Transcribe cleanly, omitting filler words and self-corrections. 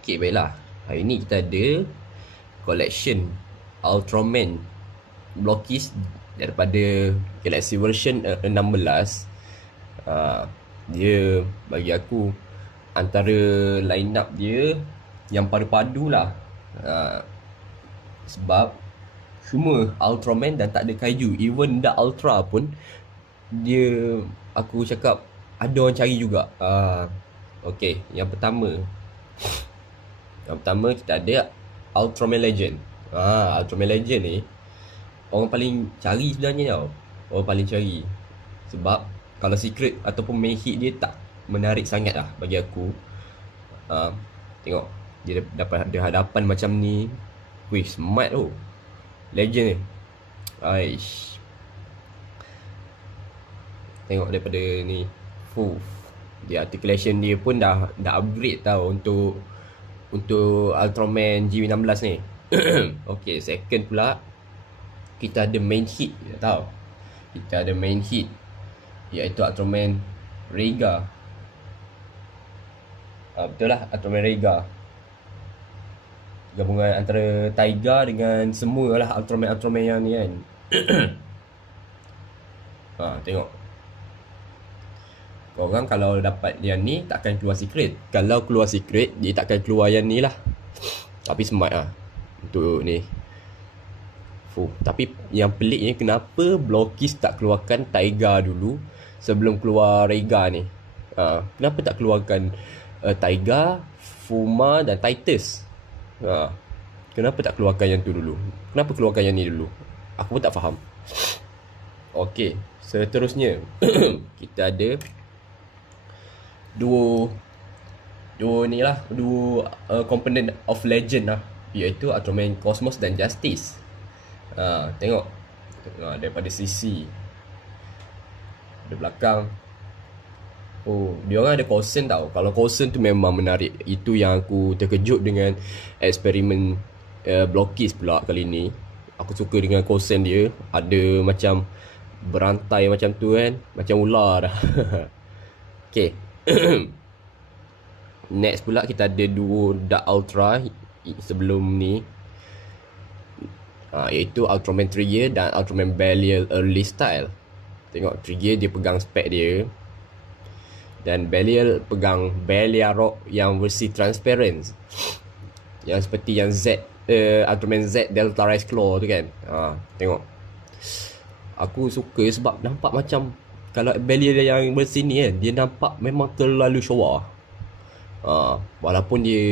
Okay, baiklah. Hari ni kita ada collection Ultraman Blockies daripada Galaxy version 16. Dia bagi aku antara line up dia yang padu-padu lah. Sebab semua Ultraman dan tak ada kaiju. Even Dark Ultra pun dia, aku cakap ada orang cari juga. Okay, yang pertama kita ada Ultraman Legend. Ultraman Legend ni orang paling cari sebenarnya tau. Orang paling cari. Sebab kalau secret ataupun main hit dia tak menarik sangat lah bagi aku. Tengok, dia dapat ada hadapan macam ni. Wih, smart tu Legend ni. Aish, tengok daripada ni. Dia articulation dia pun dah upgrade tau untuk Ultraman GW16 ni. Okay, second pula kita ada main hit tau. Kita ada main hit iaitu Ultraman Rega. Betul lah, Ultraman Rega. Gabungan antara Taiga dengan semua lah Ultraman yang ni kan. Tengok, korang kalau dapat yang ni takkan keluar secret. Kalau keluar secret, dia takkan keluar yang ni lah. Tapi smart lah untuk ni. Tapi yang peliknya, kenapa Blockies tak keluarkan Taiga dulu sebelum keluar Rega ni? Kenapa tak keluarkan Taiga, Fuma dan Titus? Kenapa tak keluarkan yang tu dulu? Kenapa keluarkan yang ni dulu? Aku pun tak faham. Okay, seterusnya kita ada duo ni lah, duo component of legend lah, iaitu Ultraman Cosmos dan Justice. Tengok, daripada sisi di belakang, dia orang ada Coulson tau. Kalau Coulson tu memang menarik. Itu yang aku terkejut dengan eksperimen Blockies pula kali ni. Aku suka dengan Coulson dia. Ada macam berantai macam tu kan, macam ular dah. Okay. Next pula kita ada duo Dark Ultra sebelum ni, iaitu Ultraman Trigger dan Ultraman Belial Early Style. Tengok, Trigger dia pegang spek dia dan Belial pegang Beliarok yang versi transparent, yang seperti yang Ultraman Z Delta Rise Claw tu kan. Tengok, aku suka sebab nampak macam, kalau Belial yang versi ni kan, dia nampak memang terlalu show. Walaupun dia